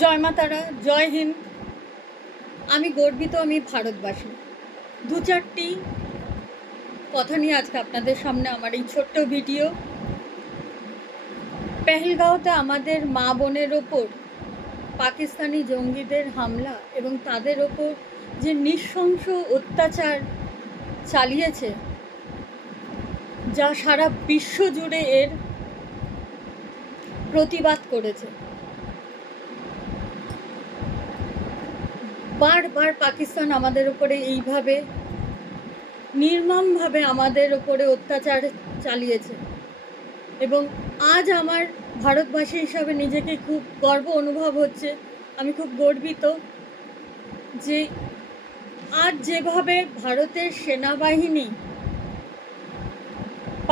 জয় মা তারা, জয় হিন্দ। আমি গর্বিত, আমি ভারতবাসী। দু চারটি কথা নিয়ে আজকে আপনাদের সামনে আমার এই ছোট্ট ভিডিও। পেহেলগাঁওতে আমাদের মা বোনের ওপর পাকিস্তানি জঙ্গিদের হামলা এবং তাদের ওপর যে নৃশংস অত্যাচার চালিয়েছে, যা সারা বিশ্ব জুড়ে এর প্রতিবাদ করেছে। বারবার পাকিস্তান আমাদের উপরে এইভাবে নির্মমভাবে আমাদের উপরে অত্যাচার চালিয়েছে এবং আজ আমার ভারতবাসী হিসাবে নিজেকে খুব গর্ব অনুভব হচ্ছে। আমি খুব গর্বিত যে আজ যেভাবে ভারতের সেনাবাহিনী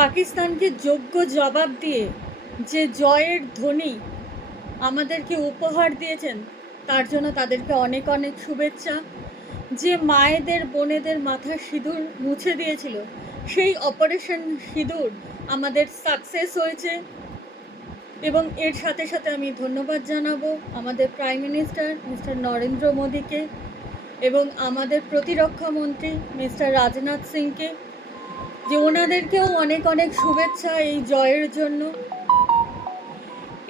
পাকিস্তানকে যোগ্য জবাব দিয়ে যে জয়ের ধ্বনি আমাদেরকে উপহার দিয়েছেন, তার জন্য তাদেরকে অনেক অনেক শুভেচ্ছা। যে মায়েদের বোনেদের মাথার সিঁদুর মুছে দিয়েছিল, সেই অপারেশন সিঁদুর আমাদের সাকসেস হয়েছে এবং এর সাথে সাথে আমি ধন্যবাদ জানাবো আমাদের প্রাইম মিনিস্টার মিস্টার নরেন্দ্র মোদীকে এবং আমাদের প্রতিরক্ষা মন্ত্রী মিস্টার রাজনাথ সিংকে, যে ওনাদেরকেও অনেক অনেক শুভেচ্ছা এই জয়ের জন্য।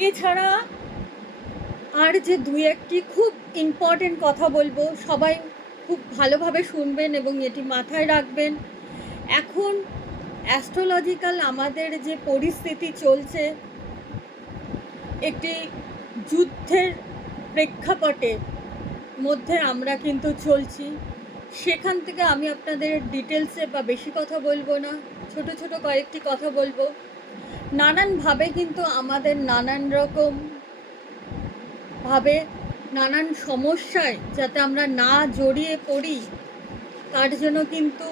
এছাড়া আর যে দুই একটি খুব ইম্পর্টেন্ট কথা বলবো, সবাই খুব ভালোভাবে শুনবেন এবং এটি মাথায় রাখবেন। এখন অ্যাস্ট্রোলজিক্যাল আমাদের যে পরিস্থিতি চলছে, একটি যুদ্ধের প্রেক্ষাপটে মধ্যে আমরা কিন্তু চলছি। সেখান থেকে আমি আপনাদের ডিটেলসে বা বেশি কথা বলবো না, ছোট ছোট কয়েকটি কথা বলবো। নানানভাবে কিন্তু আমাদের নানান রকম ভাবে নানান সমস্যায় যাতে আমরা না জড়িয়ে পড়ি, তার জন্য কিন্তু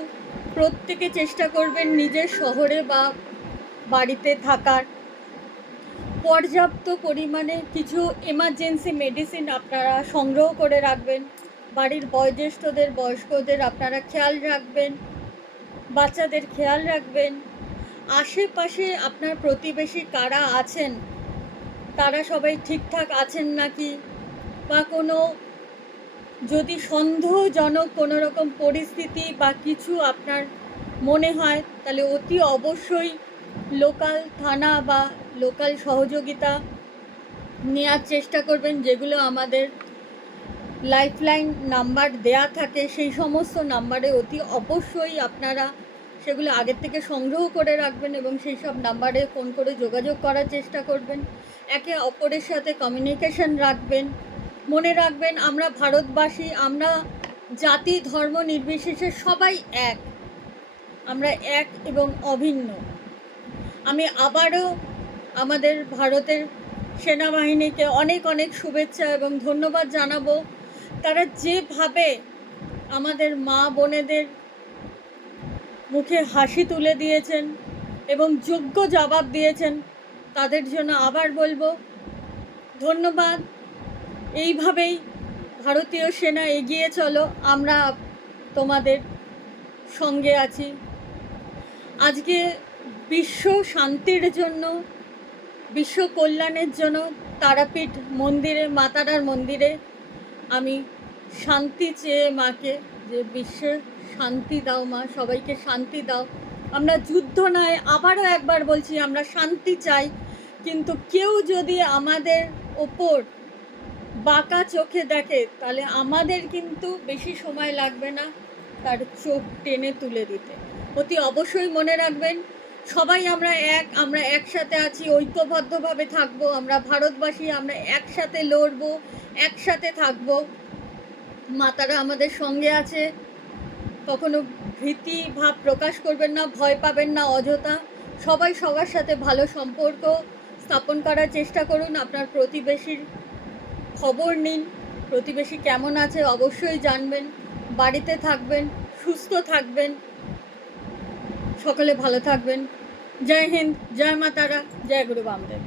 প্রত্যেকে চেষ্টা করবেন নিজের শহরে বা বাড়িতে থাকার। পর্যাপ্ত পরিমাণে কিছু এমার্জেন্সি মেডিসিন আপনারা সংগ্রহ করে রাখবেন। বাড়ির বয়োজ্যেষ্ঠদের, বয়স্কদের আপনারা খেয়াল রাখবেন, বাচ্চাদের খেয়াল রাখবেন। আশেপাশে আপনার প্রতিবেশী কারা আছেন, তারা সবাই ঠিকঠাক আছেন নাকি, বা কোনো যদি সন্দেহজনক কোনো রকম পরিস্থিতি বা কিছু আপনার মনে হয়, তাহলে অতি অবশ্যই লোকাল থানা বা লোকাল সহযোগিতা নেওয়ার চেষ্টা করবেন। যেগুলো আমাদের লাইফলাইন নাম্বার দেয়া থাকে, সেই সমস্ত নাম্বারে অতি অবশ্যই আপনারা সেগুলো আগের থেকে সংগ্রহ করে রাখবেন এবং সেই সব নাম্বারে ফোন করে যোগাযোগ করার চেষ্টা করবেন। একে অপরের সাথে কমিউনিকেশন রাখবেন। মনে রাখবেন, আমরা ভারতবাসী, আমরা জাতি ধর্ম নির্বিশেষে সবাই এক, আমরা এক এবং অভিন্ন। আমি আবারও আমাদের ভারতের সেনাবাহিনীকে অনেক অনেক শুভেচ্ছা এবং ধন্যবাদ জানাবো। তারা যেভাবে আমাদের মা বোনেদের মুখে হাসি তুলে দিয়েছেন এবং যোগ্য জবাব দিয়েছেন, তাদের জন্য আবার বলবো ধন্যবাদ। এইভাবেই ভারতীয় সেনা এগিয়ে চলো, আমরা তোমাদের সঙ্গে আছি। আজকে বিশ্ব শান্তির জন্য, বিশ্ব কল্যাণের জন্য তারাপীঠ মন্দিরে, মা তারার মন্দিরে আমি শান্তি চেয়ে মাকে, যে বিশ্বে শান্তি দাও মা, সবাইকে শান্তি দাও। আমরা যুদ্ধ নয়, আবারও একবার বলছি, আমরা শান্তি চাই। কিন্তু কেউ যদি আমাদের ওপর বাঁকা চোখে দেখে, তাহলে আমাদের কিন্তু বেশি সময় লাগবে না তার চোখ টেনে তুলে দিতে। অতি অবশ্যই মনে রাখবেন, সবাই আমরা এক, আমরা একসাথে আছি, ঐক্যবদ্ধভাবে থাকবো। আমরা ভারতবাসী, আমরা একসাথে লড়বো, একসাথে থাকবো। মা তারা আমাদের সঙ্গে আছে। কখনো ভীতি ভাব প্রকাশ করবেন না, ভয় পাবেন না অযথা। সবাই সবার সাথে ভালো সম্পর্ক স্থাপন করার চেষ্টা করুন। আপনার প্রতিবেশীর খবর নিন, প্রতিবেশী কেমন আছে অবশ্যই জানবেন। বাড়িতে থাকবেন, সুস্থ থাকবেন, সকলে ভালো থাকবেন। জয় হিন্দ, জয় মা তারা, জয় গুরু বামদেব।